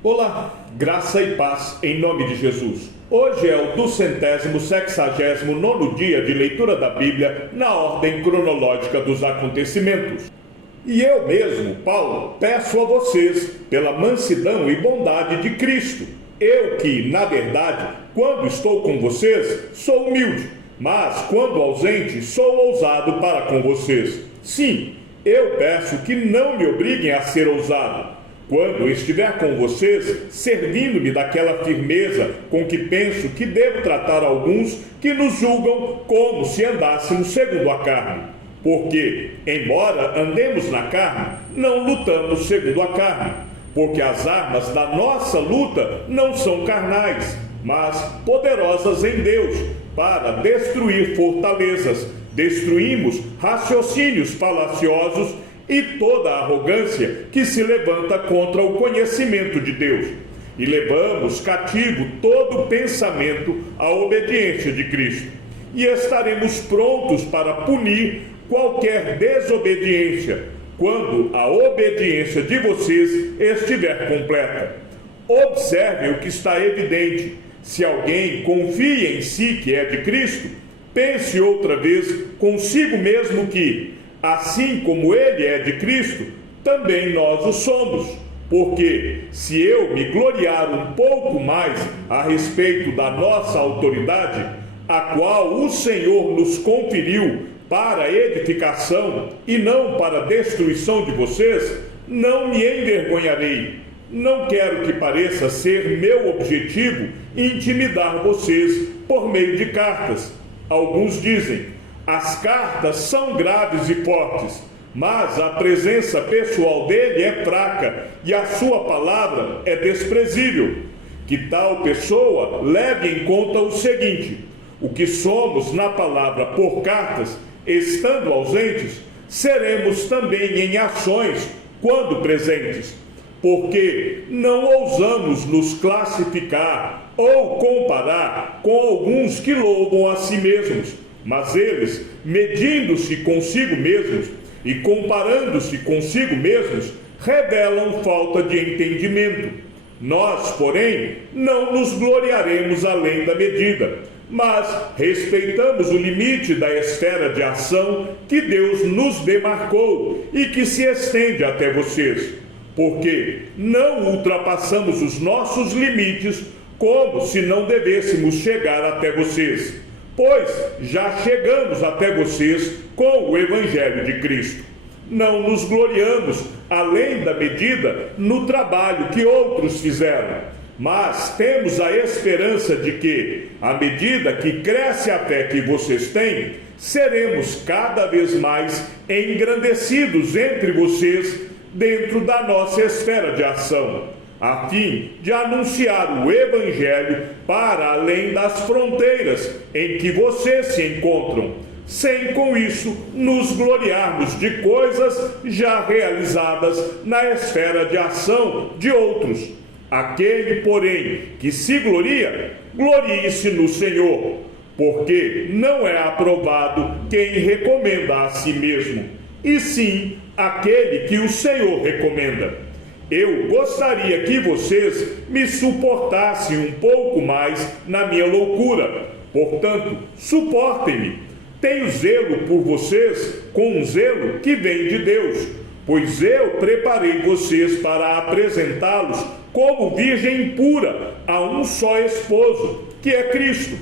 Olá, graça e paz em nome de Jesus. Hoje é o 269º dia de leitura da Bíblia na ordem cronológica dos acontecimentos. E eu mesmo, Paulo, peço a vocês, pela mansidão e bondade de Cristo, eu que, na verdade, quando estou com vocês, sou humilde, mas quando ausente, sou ousado para com vocês. Sim, eu peço que não me obriguem a ser ousado. Quando eu estiver com vocês, servindo-me daquela firmeza com que penso que devo tratar alguns que nos julgam como se andássemos segundo a carne. Porque, embora andemos na carne, não lutamos segundo a carne. Porque as armas da nossa luta não são carnais, mas poderosas em Deus, para destruir fortalezas. Destruímos raciocínios falaciosos e toda a arrogância que se levanta contra o conhecimento de Deus. E levamos cativo todo pensamento à obediência de Cristo. E estaremos prontos para punir qualquer desobediência, quando a obediência de vocês estiver completa. Observe o que está evidente. Se alguém confia em si que é de Cristo, pense outra vez consigo mesmo que, assim como ele é de Cristo, também nós o somos. Porque se eu me gloriar um pouco mais a respeito da nossa autoridade, a qual o Senhor nos conferiu para a edificação e não para a destruição de vocês, não me envergonharei. Não quero que pareça ser meu objetivo intimidar vocês por meio de cartas. Alguns dizem: as cartas são graves e fortes, mas a presença pessoal dele é fraca e a sua palavra é desprezível. Que tal pessoa leve em conta o seguinte: o que somos na palavra por cartas, estando ausentes, seremos também em ações quando presentes. Porque não ousamos nos classificar ou comparar com alguns que louvam a si mesmos. Mas eles, medindo-se consigo mesmos e comparando-se consigo mesmos, revelam falta de entendimento. Nós, porém, não nos gloriaremos além da medida, mas respeitamos o limite da esfera de ação que Deus nos demarcou e que se estende até vocês. Porque não ultrapassamos os nossos limites como se não devêssemos chegar até vocês. Pois já chegamos até vocês com o Evangelho de Cristo. Não nos gloriamos além da medida no trabalho que outros fizeram, mas temos a esperança de que, à medida que cresce a fé que vocês têm, seremos cada vez mais engrandecidos entre vocês dentro da nossa esfera de ação, a fim de anunciar o Evangelho para além das fronteiras em que vocês se encontram, sem com isso nos gloriarmos de coisas já realizadas na esfera de ação de outros. Aquele, porém, que se gloria, glorie-se no Senhor, porque não é aprovado quem recomenda a si mesmo, e sim aquele que o Senhor recomenda. Eu gostaria que vocês me suportassem um pouco mais na minha loucura. Portanto, suportem-me. Tenho zelo por vocês com um zelo que vem de Deus, pois eu preparei vocês para apresentá-los como virgem pura a um só esposo, que é Cristo.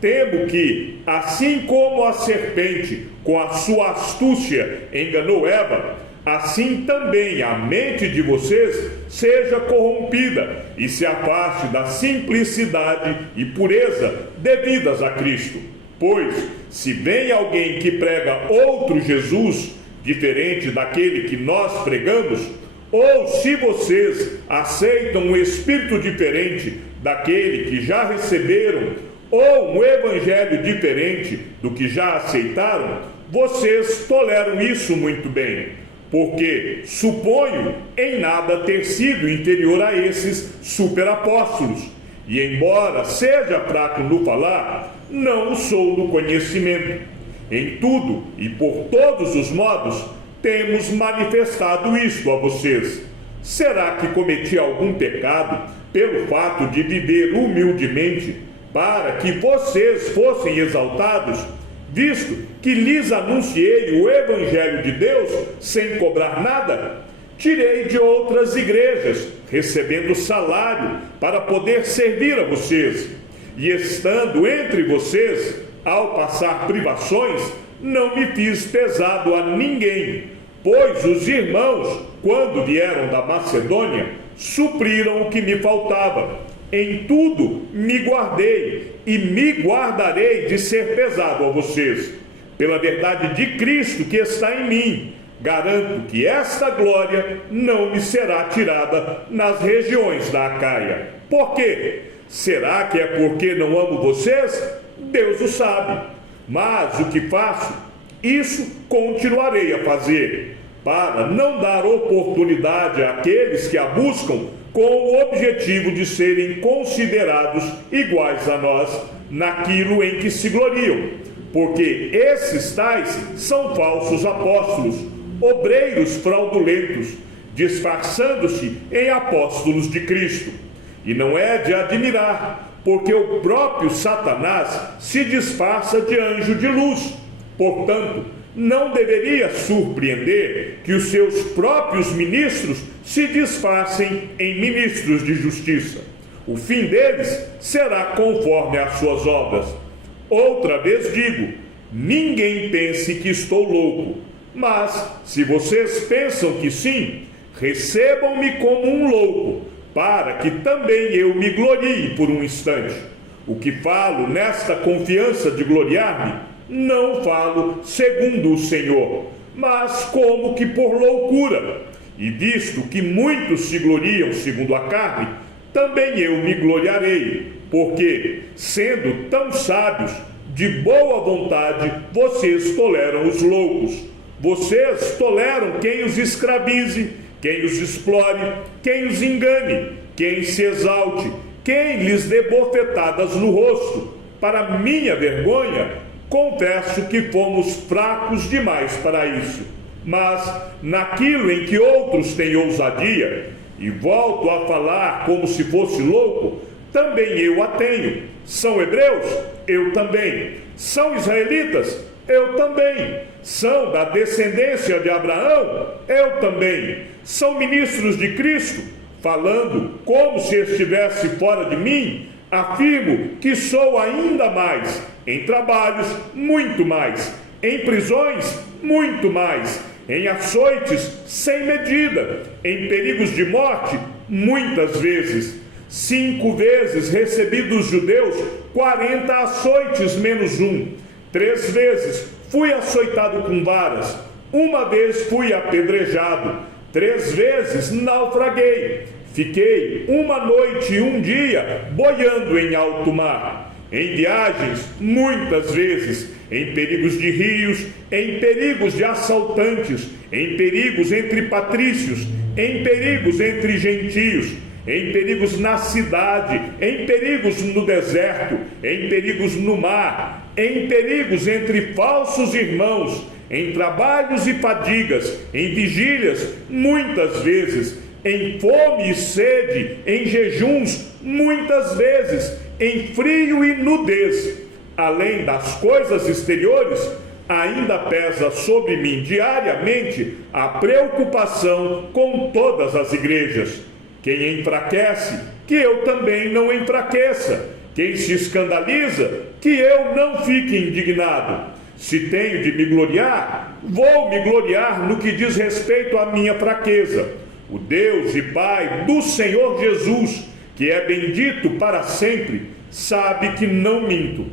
Temo que, assim como a serpente, com a sua astúcia, enganou Eva, assim também a mente de vocês seja corrompida e se afaste da simplicidade e pureza devidas a Cristo. Pois, se vem alguém que prega outro Jesus, diferente daquele que nós pregamos, ou se vocês aceitam um espírito diferente daquele que já receberam, ou um evangelho diferente do que já aceitaram, vocês toleram isso muito bem. Porque suponho em nada ter sido inferior a esses superapóstolos, e embora seja fraco no falar, não o sou no conhecimento. Em tudo e por todos os modos, temos manifestado isto a vocês. Será que cometi algum pecado pelo fato de viver humildemente para que vocês fossem exaltados, visto que lhes anunciei o Evangelho de Deus sem cobrar nada? Tirei de outras igrejas, recebendo salário para poder servir a vocês. E estando entre vocês, ao passar privações, não me fiz pesado a ninguém, pois os irmãos, quando vieram da Macedônia, supriram o que me faltava. Em tudo me guardei e me guardarei de ser pesado a vocês. Pela verdade de Cristo que está em mim, garanto que esta glória não me será tirada nas regiões da Acaia. Por quê? Será que é porque não amo vocês? Deus o sabe. Mas o que faço, isso continuarei a fazer, para não dar oportunidade àqueles que a buscam com o objetivo de serem considerados iguais a nós naquilo em que se gloriam, porque esses tais são falsos apóstolos, obreiros fraudulentos, disfarçando-se em apóstolos de Cristo. E não é de admirar, porque o próprio Satanás se disfarça de anjo de luz. Portanto, não deveria surpreender que os seus próprios ministros se disfarcem em ministros de justiça. O fim deles será conforme as suas obras. Outra vez digo, ninguém pense que estou louco, mas se vocês pensam que sim, recebam-me como um louco, para que também eu me glorie por um instante. O que falo nesta confiança de gloriar-me, não falo segundo o Senhor, mas como que por loucura. E visto que muitos se gloriam segundo a carne, também eu me gloriarei, porque, sendo tão sábios, de boa vontade, vocês toleram os loucos. Vocês toleram quem os escravize, quem os explore, quem os engane, quem se exalte, quem lhes dê bofetadas no rosto. Para minha vergonha, confesso que fomos fracos demais para isso. Mas naquilo em que outros têm ousadia, e volto a falar como se fosse louco, também eu a tenho. São hebreus? Eu também. São israelitas? Eu também. São da descendência de Abraão? Eu também. São ministros de Cristo? Falando como se estivesse fora de mim, afirmo que sou ainda mais. Em trabalhos, muito mais. Em prisões, muito mais. Em açoites, sem medida. Em perigos de morte, muitas vezes. 5 vezes recebi dos judeus 40 açoites menos 1. 3 vezes fui açoitado com varas. 1 vez fui apedrejado. 3 vezes naufraguei. Fiquei 1 noite e 1 dia boiando em alto mar. Em viagens, muitas vezes, em perigos de rios, em perigos de assaltantes, em perigos entre patrícios, em perigos entre gentios, em perigos na cidade, em perigos no deserto, em perigos no mar, em perigos entre falsos irmãos, em trabalhos e fadigas, em vigílias, muitas vezes, em fome e sede, em jejuns, muitas vezes, em frio e nudez. Além das coisas exteriores, ainda pesa sobre mim diariamente a preocupação com todas as igrejas. Quem enfraquece, que eu também não enfraqueça. Quem se escandaliza, que eu não fique indignado. Se tenho de me gloriar, vou me gloriar no que diz respeito à minha fraqueza. O Deus e Pai do Senhor Jesus, que é bendito para sempre, sabe que não minto.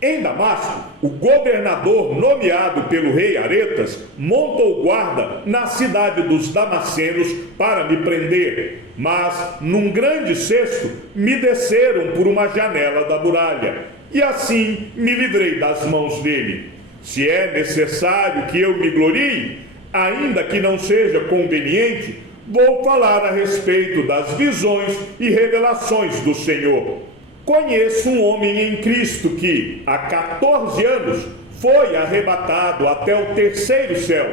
Em Damasco, o governador nomeado pelo rei Aretas montou guarda na cidade dos Damascenos para me prender, mas num grande cesto me desceram por uma janela da muralha, e assim me livrei das mãos dele. Se é necessário que eu me glorie, ainda que não seja conveniente, vou falar a respeito das visões e revelações do Senhor. Conheço um homem em Cristo que, há 14 anos, foi arrebatado até o 3º céu.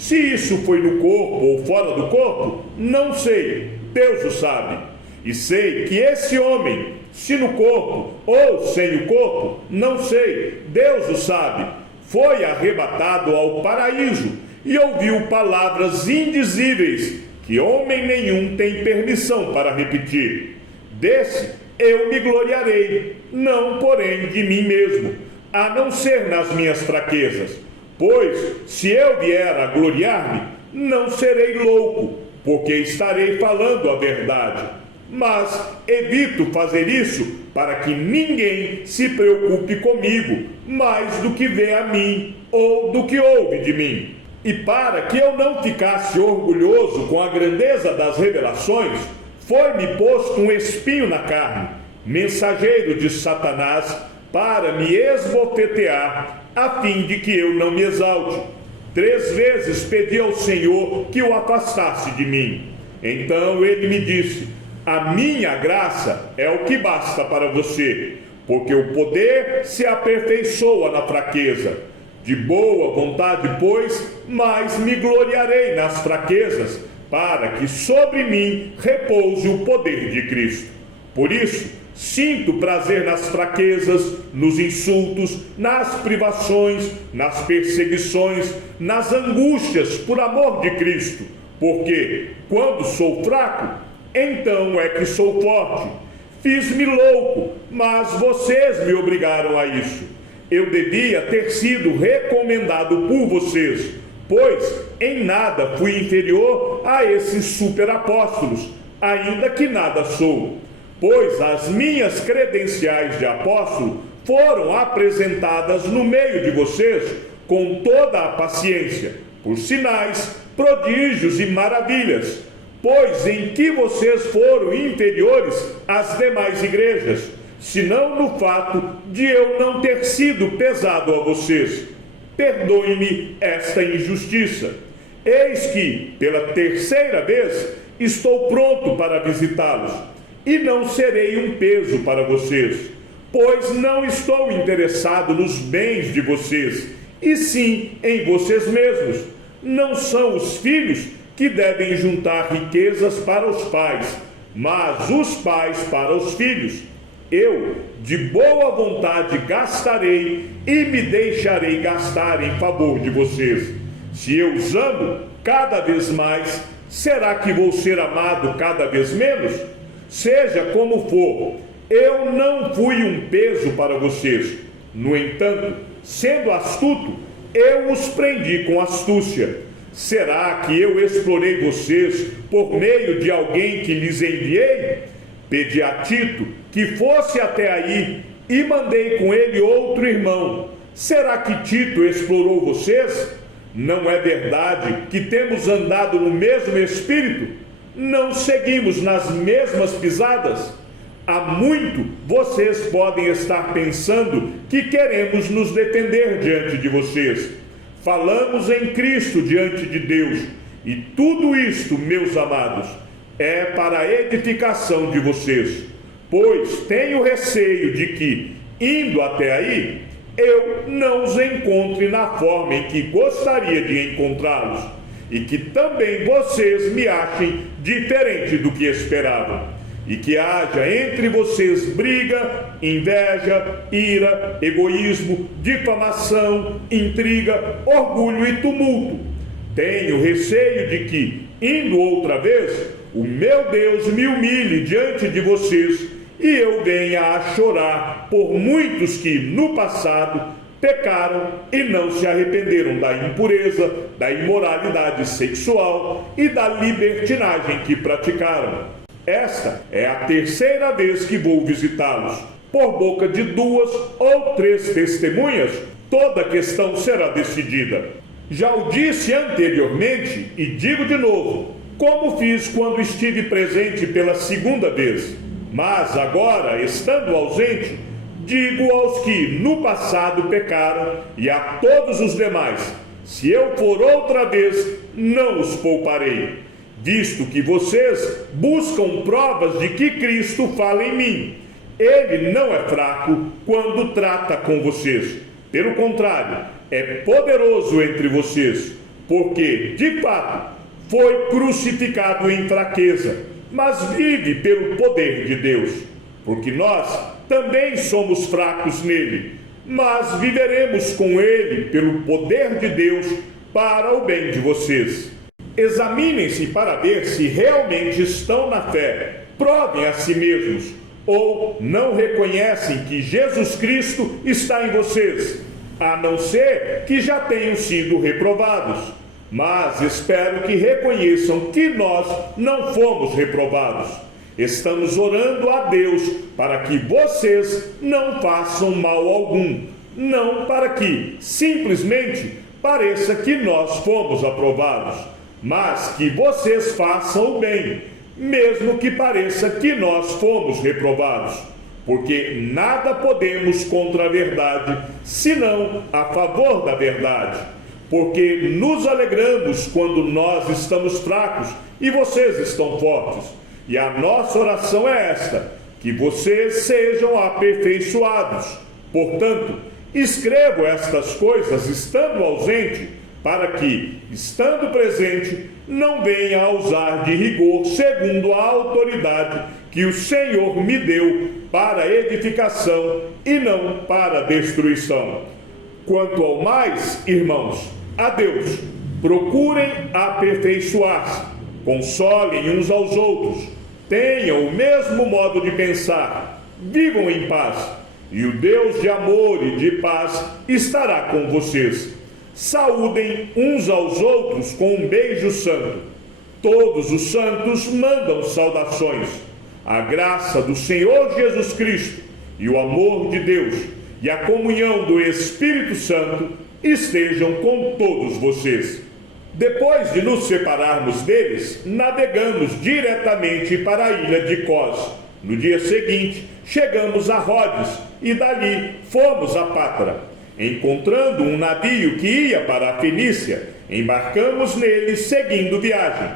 Se isso foi no corpo ou fora do corpo, não sei, Deus o sabe. E sei que esse homem, se no corpo ou sem o corpo, não sei, Deus o sabe, foi arrebatado ao paraíso e ouviu palavras indizíveis que homem nenhum tem permissão para repetir. Desse eu me gloriarei, não porém de mim mesmo, a não ser nas minhas fraquezas. Pois, se eu vier a gloriar-me, não serei louco, porque estarei falando a verdade. Mas evito fazer isso para que ninguém se preocupe comigo mais do que vê a mim ou do que ouve de mim. E para que eu não ficasse orgulhoso com a grandeza das revelações, foi-me posto um espinho na carne, mensageiro de Satanás, para me esbofetear, a fim de que eu não me exalte. 3 vezes pedi ao Senhor que o afastasse de mim. Então ele me disse: a minha graça é o que basta para você, porque o poder se aperfeiçoa na fraqueza. De boa vontade, pois, mais me gloriarei nas fraquezas, para que sobre mim repouse o poder de Cristo. Por isso, sinto prazer nas fraquezas, nos insultos, nas privações, nas perseguições, nas angústias por amor de Cristo, porque, quando sou fraco, então é que sou forte. Fiz-me louco, mas vocês me obrigaram a isso. Eu devia ter sido recomendado por vocês, pois em nada fui inferior a esses superapóstolos, ainda que nada sou. Pois as minhas credenciais de apóstolo foram apresentadas no meio de vocês com toda a paciência, por sinais, prodígios e maravilhas, pois em que vocês foram inferiores às demais igrejas, senão no fato de eu não ter sido pesado a vocês. Perdoe-me esta injustiça. Eis que, pela 3ª vez, estou pronto para visitá-los, e não serei um peso para vocês, pois não estou interessado nos bens de vocês, e sim em vocês mesmos. Não são os filhos que devem juntar riquezas para os pais, mas os pais para os filhos. Eu, de boa vontade, gastarei e me deixarei gastar em favor de vocês. Se eu os amo cada vez mais, será que vou ser amado cada vez menos? Seja como for, eu não fui um peso para vocês. No entanto, sendo astuto, eu os prendi com astúcia. Será que eu explorei vocês por meio de alguém que lhes enviei? Pedi a Tito que fosse até aí e mandei com ele outro irmão. Será que Tito explorou vocês? Não é verdade que temos andado no mesmo espírito? Não seguimos nas mesmas pisadas? Há muito vocês podem estar pensando que queremos nos defender diante de vocês. Falamos em Cristo diante de Deus, e tudo isto, meus amados, é para a edificação de vocês, pois tenho receio de que, indo até aí, eu não os encontre na forma em que gostaria de encontrá-los, e que também vocês me achem diferente do que esperavam, e que haja entre vocês briga, inveja, ira, egoísmo, difamação, intriga, orgulho e tumulto. Tenho receio de que, indo outra vez, o meu Deus me humilhe diante de vocês e eu venha a chorar por muitos que no passado pecaram e não se arrependeram da impureza, da imoralidade sexual e da libertinagem que praticaram. Esta é a 3ª vez que vou visitá-los. Por boca de 2 ou 3 testemunhas, toda a questão será decidida. Já o disse anteriormente e digo de novo, como fiz quando estive presente pela 2ª vez. Mas agora, estando ausente, digo aos que no passado pecaram e a todos os demais: se eu for outra vez, não os pouparei, visto que vocês buscam provas de que Cristo fala em mim. Ele não é fraco quando trata com vocês. Pelo contrário, é poderoso entre vocês. porque, de fato, foi crucificado em fraqueza, mas vive pelo poder de Deus, porque nós também somos fracos nele, mas viveremos com ele pelo poder de Deus para o bem de vocês. Examinem-se para ver se realmente estão na fé, provem a si mesmos, ou não reconhecem que Jesus Cristo está em vocês, a não ser que já tenham sido reprovados. Mas espero que reconheçam que nós não fomos reprovados. Estamos orando a Deus para que vocês não façam mal algum, não para que simplesmente pareça que nós fomos aprovados, mas que vocês façam o bem, mesmo que pareça que nós fomos reprovados, porque nada podemos contra a verdade, senão a favor da verdade. Porque nos alegramos quando nós estamos fracos e vocês estão fortes. E a nossa oração é esta: que vocês sejam aperfeiçoados. Portanto, escrevo estas coisas estando ausente, para que, estando presente, não venha a usar de rigor segundo a autoridade que o Senhor me deu para edificação e não para destruição. Quanto ao mais, irmãos, a Deus, procurem aperfeiçoar-se, consolem uns aos outros, tenham o mesmo modo de pensar, vivam em paz, e o Deus de amor e de paz estará com vocês. Saúdem uns aos outros com um beijo santo. Todos os santos mandam saudações. A graça do Senhor Jesus Cristo e o amor de Deus e a comunhão do Espírito Santo estejam com todos vocês. Depois de nos separarmos deles, navegamos diretamente para a ilha de Cos. No dia seguinte, chegamos a Rodes e dali fomos a Patra. Encontrando um navio que ia para a Fenícia, embarcamos nele seguindo viagem.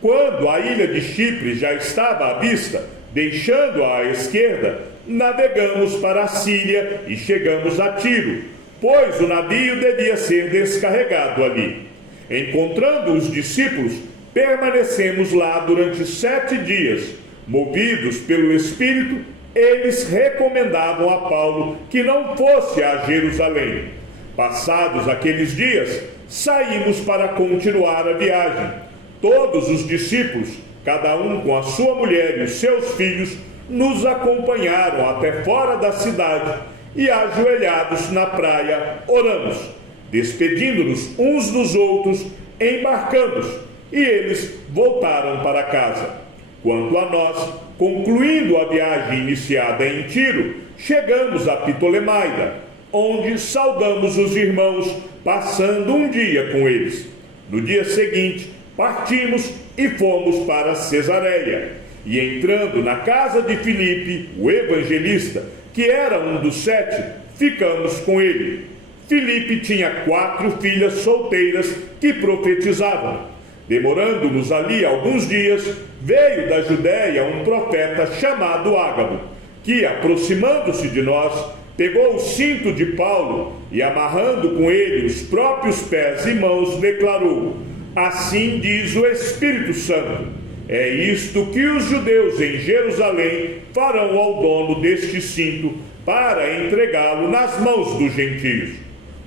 Quando a ilha de Chipre já estava à vista, deixando-a à esquerda, navegamos para a Síria e chegamos a Tiro, pois o navio devia ser descarregado ali. Encontrando os discípulos, permanecemos lá durante 7 dias. Movidos pelo Espírito, eles recomendavam a Paulo que não fosse a Jerusalém. Passados aqueles dias, saímos para continuar a viagem. Todos os discípulos, cada um com a sua mulher e os seus filhos, nos acompanharam até fora da cidade e, ajoelhados na praia, oramos, despedindo-nos uns dos outros, embarcamos, e eles voltaram para casa. Quanto a nós, concluindo a viagem iniciada em Tiro, chegamos a Ptolemaida, onde saudamos os irmãos, passando um dia com eles. No dia seguinte, partimos e fomos para Cesareia. E entrando na casa de Filipe, o evangelista, que era um dos 7, ficamos com ele. Filipe tinha 4 filhas solteiras que profetizavam. Demorando-nos ali alguns dias, veio da Judéia um profeta chamado Ágabo, que, aproximando-se de nós, pegou o cinto de Paulo e, amarrando com ele os próprios pés e mãos, declarou: assim diz o Espírito Santo, é isto que os judeus em Jerusalém farão ao dono deste cinto, para entregá-lo nas mãos dos gentios.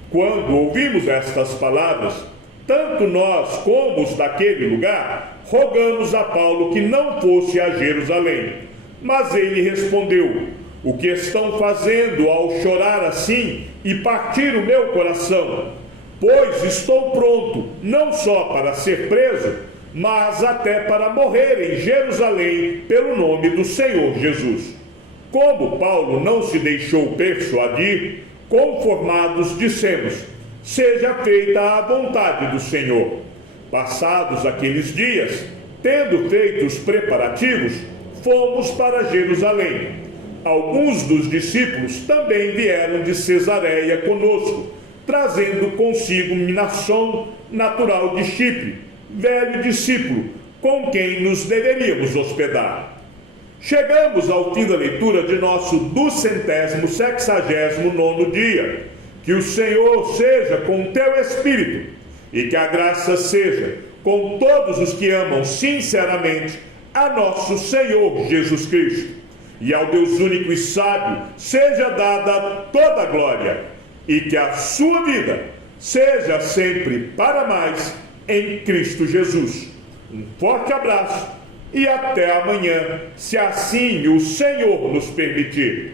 Quando ouvimos estas palavras, tanto nós como os daquele lugar, rogamos a Paulo que não fosse a Jerusalém. Mas ele respondeu: o que estão fazendo ao chorar assim e partir o meu coração? Pois estou pronto, não só para ser preso, mas até para morrer em Jerusalém pelo nome do Senhor Jesus. Como Paulo não se deixou persuadir, conformados dissemos: seja feita a vontade do Senhor. Passados aqueles dias, tendo feito os preparativos, fomos para Jerusalém. Alguns dos discípulos também vieram de Cesareia conosco, trazendo consigo Mnason, natural de Chipre, velho discípulo, com quem nos deveríamos hospedar. Chegamos ao fim da leitura de nosso 269º dia. Que o Senhor seja com o teu espírito e que a graça seja com todos os que amam sinceramente a nosso Senhor Jesus Cristo. E ao Deus único e sábio seja dada toda a glória, e que a sua vida seja sempre para mais em Cristo Jesus. Um forte abraço e até amanhã, se assim o Senhor nos permitir.